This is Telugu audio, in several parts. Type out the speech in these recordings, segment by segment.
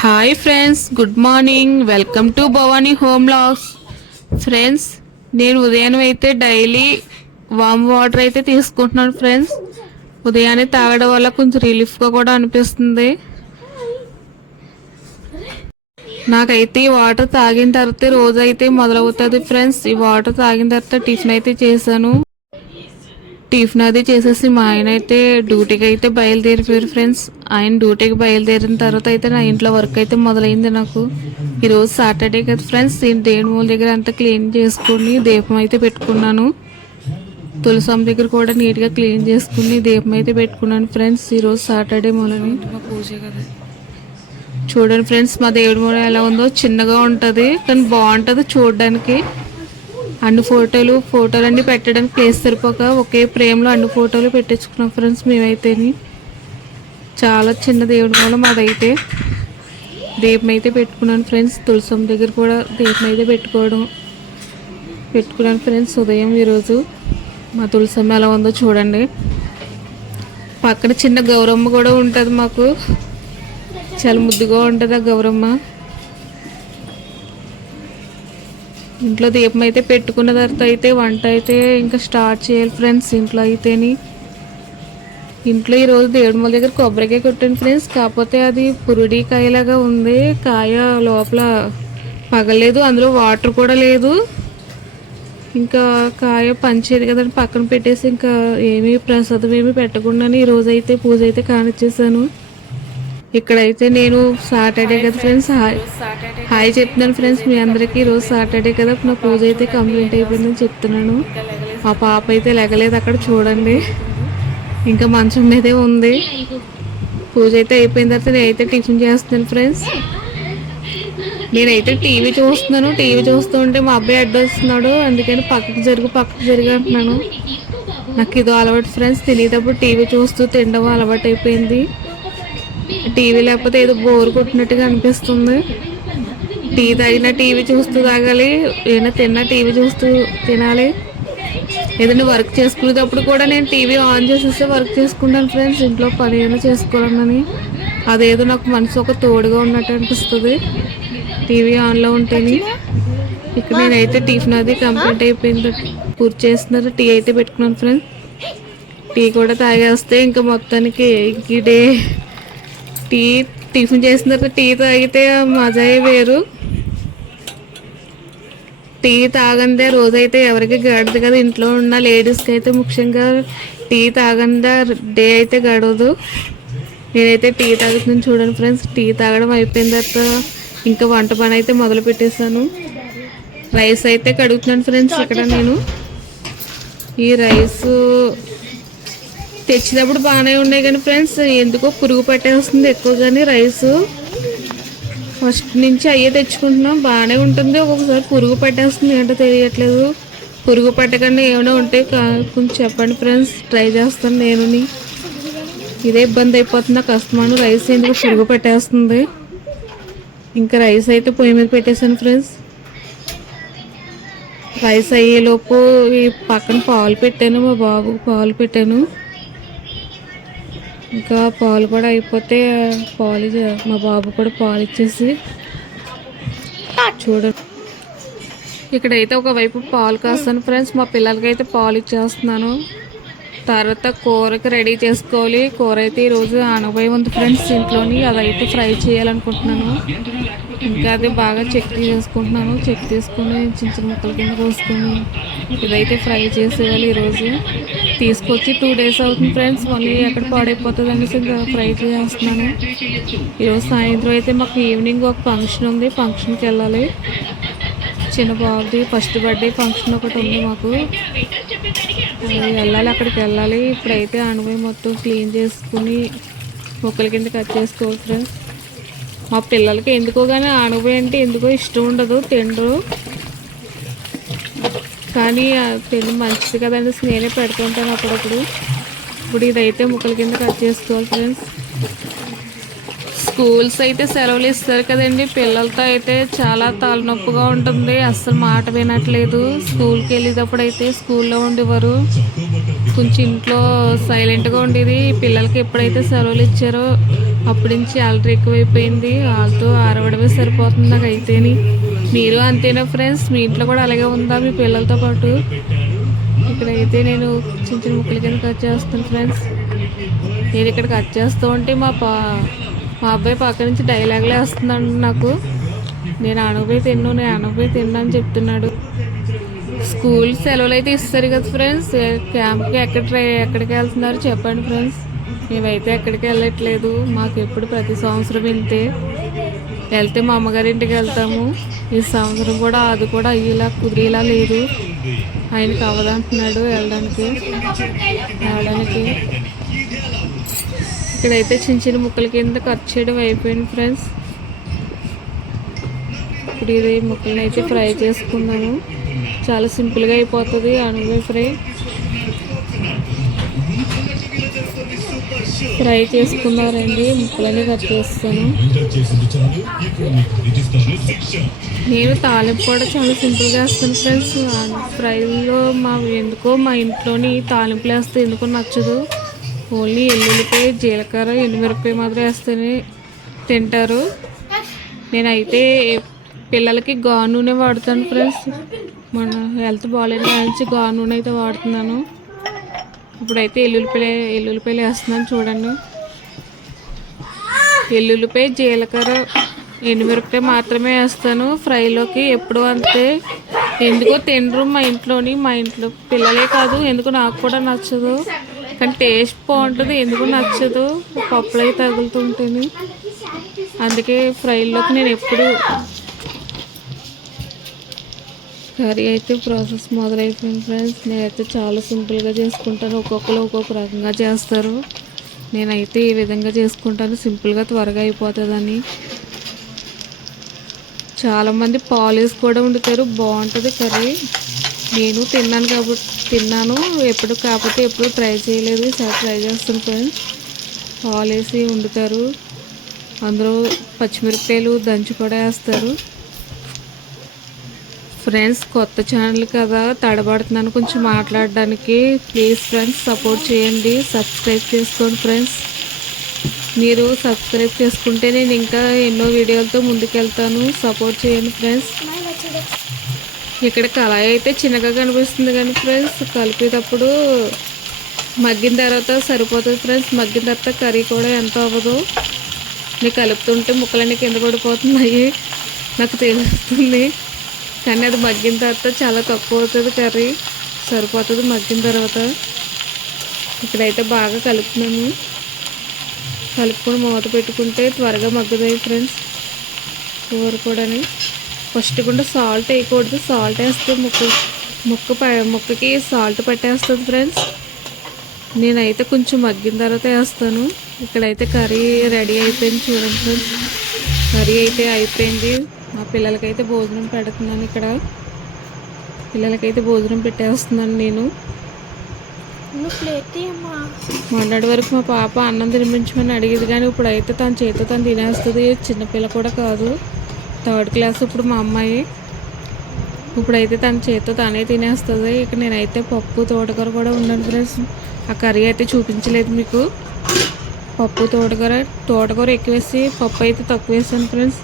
Hi friends, good morning. Welcome to Bhavani home logs. Friends, నేను ఉదయం అయితే డైలీ వామ్ వాటర్ అయితే తీసుకుంటున్నాను ఫ్రెండ్స్. ఉదయాన్నే తాగడం వల్ల కొంచెం రిలీఫ్గా కూడా అనిపిస్తుంది. నాకైతే ఈ వాటర్ తాగిన తర్వాత రోజు అయితే మొదలవుతుంది ఫ్రెండ్స్. ఈ వాటర్ తాగిన తర్వాత టిఫిన్ అయితే చేశాను. టిఫిన్ అది చేసేసి మా ఆయన అయితే డ్యూటీకి అయితే బయలుదేరిపోయారు ఫ్రెండ్స్. ఆయన డ్యూటీకి బయలుదేరిన తర్వాత అయితే నా ఇంట్లో వర్క్ అయితే మొదలైంది నాకు. ఈరోజు సాటర్డే కదా ఫ్రెండ్స్. నేను దేవుడి మూల దగ్గర అంతా క్లీన్ చేసుకుని దీపం అయితే పెట్టుకున్నాను. తులసమ్మ దగ్గర కూడా నీట్గా క్లీన్ చేసుకుని దీపం అయితే పెట్టుకున్నాను ఫ్రెండ్స్. ఈరోజు సాటర్డే మూలని పూజ కదా. చూడండి ఫ్రెండ్స్, మా దేవుడి మూల ఎలా ఉందో. చిన్నగా ఉంటుంది కానీ బాగుంటుంది చూడడానికి. అన్ని ఫోటోలన్నీ పెట్టడానికి ప్లేస్ సరిపోక ఒకే ఫ్రేమ్లో అన్ని ఫోటోలు పెట్టించుకున్నాం ఫ్రెండ్స్. మేమైతే చాలా చిన్న దేవుడి మూల మాదైతే. దీపం అయితే పెట్టుకున్నాను ఫ్రెండ్స్. తులసమ్మ దగ్గర కూడా దీపం అయితే పెట్టుకున్నాను ఫ్రెండ్స్ ఉదయం. ఈరోజు మా తులసమ్మ ఎలా ఉందో చూడండి. పక్కన చిన్న గౌరమ్మ కూడా ఉంటుంది మాకు. చాలా ముద్దుగా ఉంటుంది ఆ గౌరమ్మ. ఇంట్లో దీపం అయితే పెట్టుకున్న తర్వాత అయితే వంట అయితే ఇంకా స్టార్ట్ చేయాలి ఫ్రెండ్స్. ఇంట్లో ఈరోజు దేవుడి మూల దగ్గర కొబ్బరికాయ కొట్టాను ఫ్రెండ్స్. కాకపోతే అది పురుడి కాయలాగా ఉంది. కాయ లోపల పగలేదు, అందులో వాటర్ కూడా లేదు. ఇంకా కాయ పంచేది కదండి, పక్కన పెట్టేసి ఇంకా ప్రసాదం ఏమీ పెట్టకుండానే ఈరోజు అయితే పూజ అయితే కానిచ్చేసాను. ఇక్కడైతే నేను సాటర్డే కదా ఫ్రెండ్స్, హాయ్ చెప్తున్నాను ఫ్రెండ్స్ మీ అందరికీ. ఈరోజు సాటర్డే కదా, నా పూజ అయితే కంప్లీట్ అయిపోయిందని చెప్తున్నాను. మా పాప అయితే లెగలేదు, అక్కడ చూడండి ఇంకా మంచం మీదే ఉంది. పూజ అయితే అయిపోయిన తర్వాత నేనైతే టిఫిన్ చేస్తున్నాను ఫ్రెండ్స్. నేనైతే టీవీ చూస్తున్నాను. టీవీ చూస్తుంటే మా అబ్బాయి అడ్డొస్తున్నాడు, అందుకని పక్కకు జరిగి అంటున్నాను. నాకు ఇదో అలవాటు ఫ్రెండ్స్. తినేటప్పుడు టీవీ చూస్తూ తినడం అలవాటు అయిపోయింది. టీవీ లేకపోతే ఏదో బోర్ కొట్టినట్టుగా అనిపిస్తుంది. టీ తాగినా టీవీ చూస్తూ తాగాలి, ఏదైనా తిన్నా టీవీ చూస్తూ తినాలి. ఏదైనా వర్క్ చేసుకునేటప్పుడు కూడా నేను టీవీ ఆన్ చేసేస్తే వర్క్ చేసుకుంటాను ఫ్రెండ్స్. ఇంట్లో పని ఏమైనా చేసుకోవాలని అదేదో నాకు మనసు ఒక తోడుగా ఉన్నట్టు అనిపిస్తుంది టీవీ ఆన్లో ఉంటేనే. ఇక్కడ నేనైతే టిఫిన్ అది కంప్లీట్ అయిపోయింది, పూర్తి చేస్తున్నారు. టీ అయితే పెట్టుకున్నాను ఫ్రెండ్స్. టీ కూడా తాగేస్తే ఇంకా మొత్తానికి టిఫిన్ చేసిన తర్వాత టీ తాగితే మజాయే వేరు. టీ తాగందే రోజైతే ఎవరికి గడదు కదా. ఇంట్లో ఉన్న లేడీస్కి అయితే ముఖ్యంగా టీ తాగందే డే అయితే గడవదు. నేనైతే టీ తాగుతున్నాను చూడండి ఫ్రెండ్స్. టీ తాగడం అయిపోయిన తర్వాత ఇంకా వంట పని అయితే మొదలు పెట్టేశాను. రైస్ అయితే కడుగుతున్నాను ఫ్రెండ్స్. ఇక్కడ నేను ఈ రైస్ తెచ్చినప్పుడు బాగానే ఉన్నాయి కానీ ఫ్రెండ్స్ ఎందుకో పురుగు పట్టేస్తుంది ఎక్కువగాని. రైస్ ఫస్ట్ నుంచి అయ్యే తెచ్చుకుంటున్నాం, బాగానే ఉంటుంది. ఒక్కొక్కసారి పురుగు పట్టేస్తుంది, ఏంటో తెలియట్లేదు. పురుగు పట్టకుండా ఏమైనా ఉంటే కొంచెం చెప్పండి ఫ్రెండ్స్, ట్రై చేస్తాను నేను. ఇదే ఇబ్బంది అయిపోతుంది కష్టమాను. రైస్ ఎందుకు పురుగు పట్టేస్తుంది. ఇంకా రైస్ అయితే పొయ్యి మీద పెట్టేశాను ఫ్రెండ్స్. రైస్ అయ్యేలోపు ఈ పక్కన పాలు పెట్టాను, మా బాబుకి పాలు పెట్టాను. ఇంకా పాలు కూడా అయిపోతే మా బాబు కూడా పాలు ఇచ్చేసి చూడండి. ఇక్కడైతే ఒకవైపు పాలు కాస్తాను ఫ్రెండ్స్. మా పిల్లలకైతే పాలు ఇచ్చేస్తున్నాను. తర్వాత కూరకి రెడీ చేసుకోవాలి. కూర అయితే ఈరోజు అనబోయి ఉంది ఫ్రెండ్స్ ఇంట్లోని. అదైతే ఫ్రై చేయాలనుకుంటున్నాను. ఇంకా అది బాగా చెక్ చేసుకుంటున్నాను. చెక్ తీసుకుని చిన్న చిన్న ముక్కల కింద కోసుకొని ఇదైతే ఫ్రై చేసేయాలి. ఈరోజు తీసుకొచ్చి 2 days అవుతుంది ఫ్రెండ్స్. మళ్ళీ ఎక్కడ పాడైపోతుంది అనేసి ఇంకా ఫ్రై చేస్తున్నాను. ఈరోజు సాయంత్రం అయితే మాకు ఈవినింగ్ ఒక ఫంక్షన్ ఉంది, ఫంక్షన్కి వెళ్ళాలి. చిన్న బాబుది ఫస్ట్ బర్త్డే ఫంక్షన్ ఒకటి ఉంది మాకు, వెళ్ళాలి. అక్కడికి వెళ్ళాలి. ఇప్పుడైతే అనుభవం మొత్తం క్లీన్ చేసుకుని ముక్కల కింద కట్ చేసుకోవాలి ఫ్రెండ్స్. మా పిల్లలకి ఎందుకో కానీ అనుభవం అంటే ఎందుకో ఇష్టం ఉండదు, తిండ్రు. కానీ తిండి మంచిది కదండి, నేనే పెడుతుంటాను అప్పుడప్పుడు. ఇప్పుడు ఇదైతే ముక్కల కింద కట్ చేసుకోవాలి ఫ్రెండ్స్. స్కూల్స్ అయితే సెలవులు ఇస్తారు కదండి, పిల్లలతో అయితే చాలా తలనొప్పిగా ఉంటుంది. అస్సలు మాట వినట్లేదు. స్కూల్కి వెళ్ళేటప్పుడు అయితే స్కూల్లో ఉండేవారు, కొంచెం ఇంట్లో సైలెంట్గా ఉండేది. పిల్లలకి ఎప్పుడైతే సెలవులు ఇచ్చారో అప్పటి నుంచి అలరి ఎక్కువైపోయింది. వాళ్ళతో ఆరవడమే సరిపోతుంది నాకు అయితేని. మీరు అంతేనా ఫ్రెండ్స్? మీ ఇంట్లో కూడా అలాగే ఉందా మీ పిల్లలతో పాటు? ఇక్కడైతే నేను చిన్న చిన్న ముక్కల కింద కట్ చేస్తాను ఫ్రెండ్స్. నేను ఇక్కడ కట్ చేస్తూ ఉంటే మా అబ్బాయి పక్క నుంచి డైలాగ్లే వస్తుందండి నాకు. నేను అనకపోయి తిన్ను అని చెప్తున్నాడు. స్కూల్ సెలవులు అయితే ఇస్తారు కదా ఫ్రెండ్స్. క్యాంప్కి ఎక్కడికి వెళ్తున్నారు చెప్పండి ఫ్రెండ్స్. మేమైతే ఎక్కడికి వెళ్ళట్లేదు. మాకు ఎప్పుడు ప్రతి సంవత్సరం వెళ్తే మా అమ్మగారి ఇంటికి వెళ్తాము. ఈ సంవత్సరం కూడా అది కూడా కుదిరేలా లేదు. ఆయనకి అవ్వదంటున్నాడు వెళ్ళడానికి. ఇక్కడైతే చిన్న చిన్న ముక్కల కింద కట్ చేయడం అయిపోయింది ఫ్రెండ్స్. ఇప్పుడు ఇది ముక్కలను అయితే ఫ్రై చేసుకున్నాను. చాలా సింపుల్గా అయిపోతుంది అణువే ఫ్రై చేసుకున్నారండి. ముక్కలన్నీ కట్ చేస్తాను. నేను తాలింపు కూడా చాలా సింపుల్గా వేస్తాను ఫ్రెండ్స్. ఫ్రైలో ఎందుకో మా ఇంట్లోని తాలింపులు వేస్తే ఎందుకో నచ్చదు. ఓన్లీ ఎల్లుల్లిపాయ, జీలకర్ర, ఎండుమిరపకాయ మాత్రం వేస్తేనే తింటారు. నేనైతే పిల్లలకి గా నూనె వాడుతాను ఫ్రెండ్స్. మన హెల్త్ బాగాలేని నుంచి గా నూనె అయితే వాడుతున్నాను. ఇప్పుడైతే ఎల్లుల్లిపాయలు వేస్తున్నాను చూడండి. ఎల్లుల్లిపాయ, జీలకర్ర, ఎండుమిరపకాయ మాత్రమే వేస్తాను ఫ్రైలోకి. ఎప్పుడు అంతే. ఎందుకో తినరు మా ఇంట్లో పిల్లలే కాదు, ఎందుకు నాకు కూడా నచ్చదు. కానీ టేస్ట్ బాగుంటుంది, ఎందుకు నచ్చదు. పప్పులు అయితే తగులుతుంటేనే. అందుకే ఫ్రైలోకి నేను ఎప్పుడు కర్రీ అయితే ప్రాసెస్ మొదలైపోయింది ఫ్రెండ్స్. నేనైతే చాలా సింపుల్గా చేసుకుంటాను. ఒక్కొక్కరు ఒక్కొక్క రకంగా చేస్తారు. నేనైతే ఈ విధంగా చేసుకుంటాను, సింపుల్గా త్వరగా అయిపోతుందని. చాలామంది పాలు వేసి కూడా వండుతారు, బాగుంటుంది కర్రీ. నేను తిన్నాను ఎప్పుడు ట్రై చేయలేదు. ఈసారి ట్రై చేస్తాను ఫ్రెండ్స్. పాలు వేసి వండుతారు, అందులో పచ్చిమిరపకాయలు దంచి కూడా వేస్తారు. ఫ్రెండ్స్ కొత్త ఛానల్ కదా, తడబడుతున్నాను కొంచెం మాట్లాడడానికి. ప్లీజ్ ఫ్రెండ్స్ సపోర్ట్ చేయండి, సబ్స్క్రైబ్ చేసుకోండి ఫ్రెండ్స్. మీరు సబ్స్క్రైబ్ చేసుకుంటే నేను ఇంకా ఎన్నో వీడియోలతో ముందుకెళ్తాను. సపోర్ట్ చేయండి ఫ్రెండ్స్. ఇక్కడ కళాయి అయితే చిన్నగా కనిపిస్తుంది కానీ ఫ్రెండ్స్ కలిపేటప్పుడు మగ్గిన తర్వాత సరిపోతుంది ఫ్రెండ్స్. మగ్గిన తర్వాత కర్రీ కూడా ఎంత అవ్వదు. నేను కలుపుతుంటే ముక్కలన్నీ కింద పడిపోతున్నాయి నాకు తెలుస్తుంది. కానీ అది మగ్గిన తర్వాత చాలా తక్కువ అవుతుంది కర్రీ, సరిపోతుంది మగ్గిన తర్వాత. ఇక్కడైతే బాగా కలుపుకుని మూత పెట్టుకుంటే త్వరగా మగ్గుతాయి ఫ్రెండ్స్. కూర కూడా ఫస్ట్ కూడా సాల్ట్ వేయకూడదు. సాల్ట్ వేస్తే ముక్కకి సాల్ట్ పట్టేస్తుంది ఫ్రెండ్స్. నేనైతే కొంచెం మగ్గిన తర్వాత వేస్తాను. ఇక్కడైతే కర్రీ రెడీ అయిపోయింది చూడండి ఫ్రెండ్స్. కర్రీ అయితే అయిపోయింది. మా పిల్లలకైతే భోజనం పెడుతున్నాను. ఇక్కడ పిల్లలకైతే భోజనం పెట్టేస్తున్నాను నేను. మొన్నటి వరకు మా పాప అన్నం తినిపించమని అడిగేది, కానీ ఇప్పుడైతే తన చేతితో తను తినేస్తుంది. చిన్నపిల్ల కూడా కాదు, 3rd క్లాస్ ఇప్పుడు మా అమ్మాయి. ఇప్పుడైతే తన చేతితో తనే తినేస్తుంది. ఇక నేనైతే పప్పు తోటకూర కూడా ఉన్నాను ఫ్రెండ్స్. ఆ కర్రీ అయితే చూపించలేదు మీకు. పప్పు తోటకూర ఎక్కువ వేసి పప్పు అయితే తక్కువ వేసాను ఫ్రెండ్స్.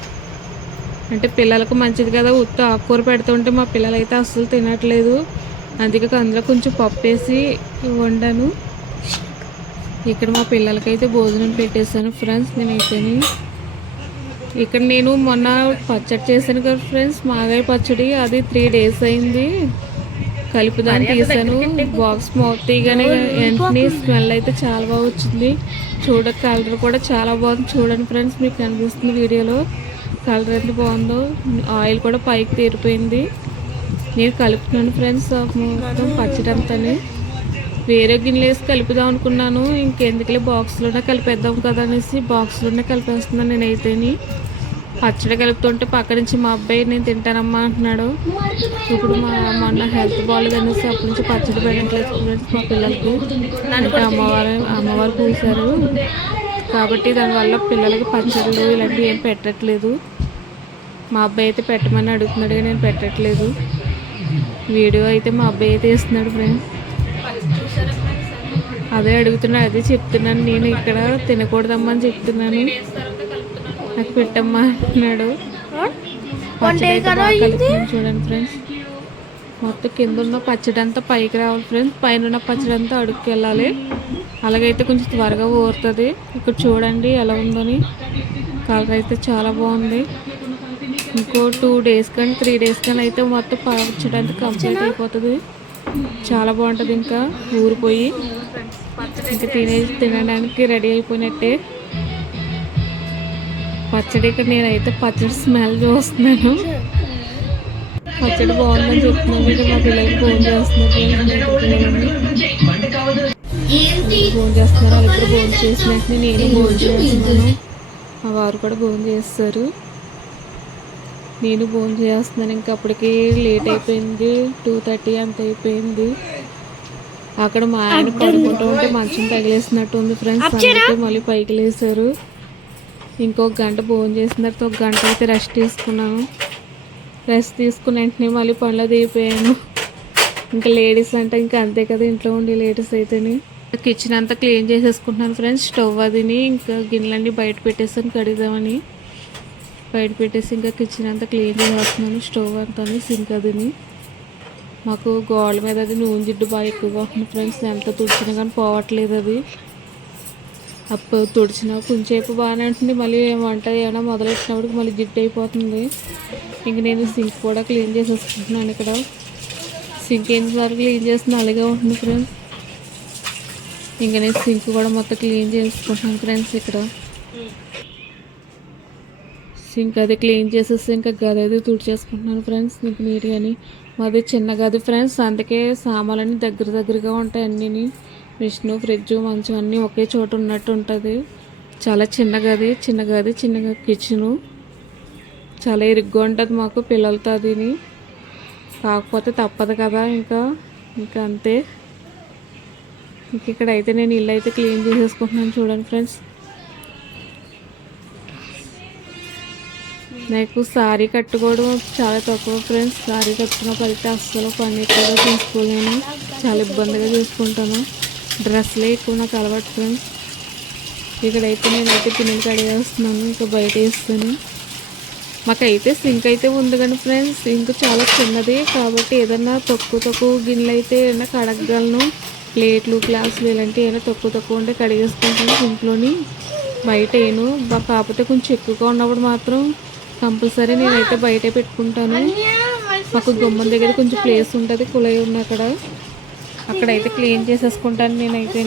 అంటే పిల్లలకు మంచిది కదా, ఉత్త ఆకుకూర పెడుతుంటే మా పిల్లలు అయితే అస్సలు తినట్లేదు. అందుకే అందులో కొంచెం పప్పు వేసి వండాను. ఇక్కడ మా పిల్లలకైతే భోజనం పెట్టేశాను ఫ్రెండ్స్. ఇక్కడ నేను మొన్న పచ్చడి చేశాను కదా ఫ్రెండ్స్, మాగాయ పచ్చడి. అది 3 days అయింది కలుపుదాన్ని తీసాను. బాక్స్ మౌత్ తీయగానే వెంటనే స్మెల్ అయితే చాలా బాగా వచ్చింది. కలర్ కూడా చాలా బాగుంది చూడండి ఫ్రెండ్స్. మీకు కనిపిస్తుంది వీడియోలో కలర్ ఎంత బాగుందో. ఆయిల్ కూడా పైకి తీరిపోయింది. నేను కలుపుతున్నాను ఫ్రెండ్స్ మొత్తం పచ్చడి అంతా. వేరే గిన్నెలు వేసి కలుపుదాం అనుకున్నాను, ఇంకెందుకులే బాక్స్లోనే కలిపేద్దాం కదా అనేసి బాక్స్లోనే కలిపేస్తున్నాను. నేనైతేని పచ్చడి కలుపుతుంటే పక్క నుంచి మా అబ్బాయి నేను తింటానమ్మా అంటున్నాడు. ఇప్పుడు మొన్న హెల్త్ బాగాలేదు అనేసి అప్పటి నుంచి పచ్చడి పెట్టట్లేదు ఫ్రెండ్స్ మా పిల్లలకి. అంటే అమ్మవారు పూసారు కాబట్టి దానివల్ల పిల్లలకి పచ్చళ్ళు ఇలాంటివి ఏం పెట్టట్లేదు. మా అబ్బాయి అయితే పెట్టమని అడుగుతున్నాడు, నేను పెట్టట్లేదు. వీడియో అయితే మా అబ్బాయి అయితే వేస్తున్నాడు ఫ్రెండ్స్. అదే అడుగుతున్నా, అదే చెప్తున్నాను. నేను ఇక్కడ తినకూడదమ్మా అని చెప్తున్నాను. నాకు పెట్టమ్మా అంటున్నాడు. పచ్చడి అయితే బాగా కలుపుతున్నాను చూడండి ఫ్రెండ్స్. మొత్తం కింద ఉన్న పచ్చడి అంతా పైకి రావాలి ఫ్రెండ్స్. పైన ఉన్న పచ్చడి అంతా అడుగుకి వెళ్ళాలి. అలాగైతే కొంచెం త్వరగా ఊరుతుంది. ఇక్కడ చూడండి ఎలా ఉందని. కలర్ అయితే చాలా బాగుంది. ఇంకో 2 days కానీ 3 days కానీ అయితే మొత్తం పచ్చడి అంతా కంప్లీట్ అయిపోతుంది. చాలా బాగుంటుంది. ఇంకా ఊరిపోయి ఇంకా తినడానికి రెడీ అయిపోయినట్టే. పచ్చడి ఇక్కడ నేనైతే పచ్చడి స్మెల్ చూస్తున్నాను. పచ్చడి బాగుందని చెప్తున్నాను. ఇక్కడ మా పిల్లలకి ఫోన్ చేస్తున్నారు. ఫోన్ చేస్తున్నారు. వాళ్ళు ఇప్పుడు ఫోన్ చేసినట్టు నేను ఫోన్ చేస్తున్నాను. మా వారు కూడా ఫోన్ చేస్తారు. నేను ఫోన్ చేస్తున్నాను. ఇంకా అప్పటికి లేట్ అయిపోయింది. 2:30 అంత అయిపోయింది. అక్కడ మా ఆయన పడుకుంటూ ఉంటే మంచం తగిలేసినట్టు ఉంది ఫ్రెండ్స్. అందుకే మళ్ళీ పైకి లేసారు. ఇంకొక గంట ఫోన్ చేసిన తర్వాత 1 గంట అయితే రెస్ట్ తీసుకున్నాను. రెస్ట్ తీసుకున్న వెంటనే మళ్ళీ పనిలో దిగిపోయాను. ఇంకా లేడీస్ అంటే ఇంకా అంతే కదా, ఇంట్లో ఉండే లేడీస్ అయితేనే. కిచెన్ అంతా క్లీన్ చేసేసుకుంటున్నాను ఫ్రెండ్స్. స్టవ్ అదిని ఇంకా గిన్నెలన్నీ బయట పెట్టేసాను కడుగుదామని. బయట పెట్టేసి ఇంకా కిచెన్ అంతా క్లీన్ చేసేస్తున్నాను. స్టవ్ అంతా సింక్ అదిని. మాకు గోడల మీద అది నూనె జిడ్డు బాగా ఎక్కువగా ఉంటుంది ఫ్రెండ్స్. ఎంత తుడిచినా కానీ పోవట్లేదు అది. అప్పుడు తుడిచినా కొంచెంసేపు బాగానే ఉంటుంది. మళ్ళీ వంట ఏమైనా మొదలెట్టినప్పటికి మళ్ళీ జిడ్డు అయిపోతుంది. ఇంక నేను సింక్ కూడా క్లీన్ చేసేసుకుంటున్నాను. ఇక్కడ సింక్ ఎన్నిసార్లు క్లీన్ చేస్తున్నా అలాగే ఉంటుంది ఫ్రెండ్స్. ఇంక నేను సింక్ కూడా మొత్తం క్లీన్ చేసుకుంటున్నాను ఫ్రెండ్స్. ఇక్కడ సింక్ అది క్లీన్ చేసేసి ఇంకా గది అది తుడిచేసుకుంటున్నాను ఫ్రెండ్స్. ఇంక నీట్గాని మాది చిన్న గది ఫ్రెండ్స్. అందుకే సామాన్లన్నీ దగ్గరగా ఉంటాయి. అన్నీ మిషన్, ఫ్రిడ్జ్, మంచం అన్నీ ఒకే చోట ఉన్నట్టు ఉంటుంది. చాలా చిన్న గది చిన్నగా కిచెను. చాలా ఇరుగ్గా ఉంటుంది మాకు పిల్లలతో అదిని. కాకపోతే తప్పదు కదా, ఇంకా అంతే. ఇంక ఇక్కడైతే నేను ఇల్లు అయితే క్లీన్ చేసేసుకుంటున్నాను చూడండి ఫ్రెండ్స్. నాకు శారీ కట్టుకోవడం చాలా తక్కువ ఫ్రెండ్స్. శారీ కట్టుకున్నప్పుడు అయితే అస్సలు పని ఎక్కువగా తీసుకోలేను. చాలా ఇబ్బందిగా చేసుకుంటాను. డ్రెస్లే ఎక్కువ నాకు అలవాటు ఫ్రెండ్స్. ఇక్కడైతే నేనైతే పిల్లలు కడిగేస్తున్నాను. ఇంకా బయట వేస్తాను. మాకైతే సింక్ అయితే ఉంది కానీ ఫ్రెండ్స్ సింక్ చాలా చిన్నది కాబట్టి ఏదన్నా తక్కువ గిన్నెలు అయితే ఏదైనా కడగగలను. ప్లేట్లు, గ్లాసులు ఇలాంటివి ఏమైనా తక్కువ ఉంటే కడిగేసుకుంటాను సింక్లోని. బయట వేయను. కాకపోతే కొంచెం ఎక్కువగా ఉన్నప్పుడు మాత్రం కంపల్సరీ నేనైతే బయటే పెట్టుకుంటాను. మాకు గుమ్మం దగ్గర కొంచెం ప్లేస్ ఉంటుంది, కుళాయి ఉన్న అక్కడైతే క్లీన్ చేసేసుకుంటాను నేనైతే.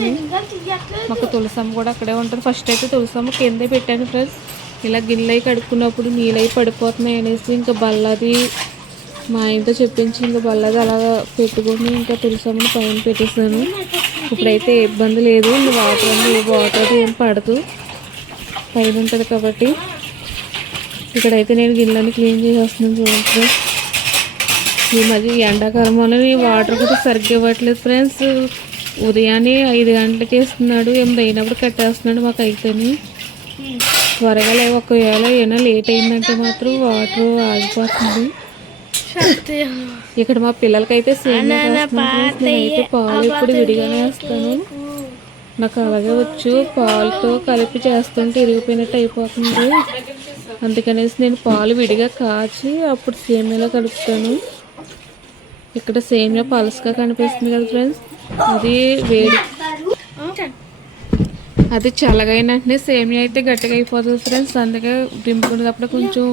మాకు తులసమ్మ కూడా అక్కడే ఉంటుంది. ఫస్ట్ అయితే తులసమ్మ కిందే పెట్టాను ఫ్రెండ్స్. ఇలా గిన్నెలు కడుక్కున్నప్పుడు నీళ్ళు పడిపోతున్నాయి అనేసి ఇంకా బల్లది మా ఆయనతో చెప్పించి ఇంకా బల్లది అలా పెట్టుకొని ఇంకా తులసమ్మని పైన పెట్టేసాను. ఇప్పుడైతే ఇబ్బంది లేదు. వాటర్ అది ఏం పడదు, పైన ఉంటుంది కాబట్టి. ఇక్కడైతే నేను గిన్నెలని క్లీన్ చేసేస్తున్నాను చూడండి. ఈ మధ్య ఎండాకాలం వల్ల వాటర్ కూడా సరిగ్గా ఇవ్వట్లేదు ఫ్రెండ్స్. ఉదయాన్నే 5 గంటలకి వేస్తున్నాడు, 8 అయినప్పుడు కట్టేస్తున్నాడు. మాకు అయితేనే త్వరగా ఒకవేళ ఏమైనా లేట్ అయిందంటే మాత్రం వాటర్ ఆగిపోతుంది. ఇక్కడ మా పిల్లలకైతే నేనైతే పాలు ఇప్పుడు విడిగానే వేస్తాను. నాకు అలాగే వచ్చు. పాలుతో కలిపి చేస్తుంటే ఇరిగిపోయినట్టు అయిపోతుంది. అందుకనేసి నేను పాలు విడిగా కాచి అప్పుడు సేమియాలో కలుపుతాను. ఇక్కడ సేమియా పలుసుగా కనిపిస్తుంది కదా ఫ్రెండ్స్, అది వేడి, అది చల్లగైన వెంటనే సేమియా అయితే గట్టిగా అయిపోతుంది ఫ్రెండ్స్. అందుకే దింపుకునేటప్పుడు కొంచెం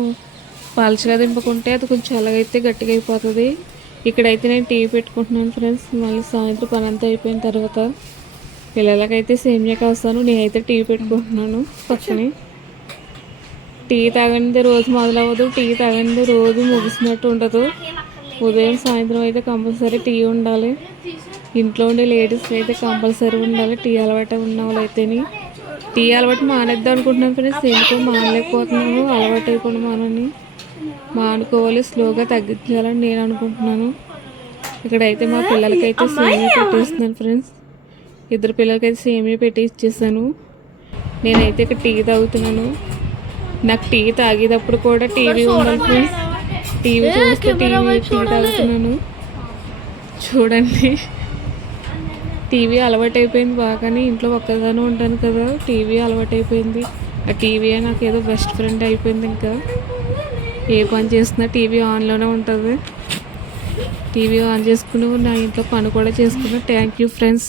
పలుచగా దింపుకుంటే అది కొంచెం చల్లగా అయితే గట్టిగా అయిపోతుంది. ఇక్కడైతే నేను టీ పెట్టుకుంటున్నాను ఫ్రెండ్స్. మళ్ళీ సాయంత్రం పని అంతా అయిపోయిన తర్వాత పిల్లలకైతే సేమియా కాస్తాను, నేనైతే టీ పెట్టుకుంటున్నాను పక్కనే. టీ తాగనిది రోజు మొదలవ్వదు, టీ తాగనిది రోజు ముగిసినట్టు ఉండదు. ఉదయం సాయంత్రం అయితే కంపల్సరీ టీ ఉండాలి. ఇంట్లో ఉండే లేడీస్కి అయితే కంపల్సరీ ఉండాలి టీ అలవాటు ఉన్న వాళ్ళైతేని. టీ అలవాటు మానేద్దాం అనుకుంటున్నాను ఫ్రెండ్స్. ఎందుకో మానలేకపోతున్నాను. అలవాటు అయిపోయిన మానుకోవాలి, స్లోగా తగ్గించాలని నేను అనుకుంటున్నాను. ఇక్కడైతే మా పిల్లలకైతే సేమియా పెట్టేస్తున్నాను ఫ్రెండ్స్. 2 పిల్లలకైతే సేమియా పెట్టి ఇచ్చేసాను. నేనైతే ఇక్కడ టీ తాగుతున్నాను. నాకు టీ తాగేటప్పుడు కూడా టీవీ ఉండాలి ఫ్రెండ్స్. టీవీ చూస్తూ టీ తాగుతున్నాను చూడండి. టీవీ అలవాటు అయిపోయింది బాగానే, ఇంట్లో ఒక్కదానే ఉంటాను కదా, టీవీ అలవాటు అయిపోయింది. ఆ టీవీయే నాకు ఏదో బెస్ట్ ఫ్రెండ్ అయిపోయింది. ఇంకా ఏ పని చేస్తున్నా టీవీ ఆన్లోనే ఉంటుంది. టీవీ ఆన్ చేసుకుని నా ఇంట్లో పని కూడా చేసుకున్నా. Thank you friends.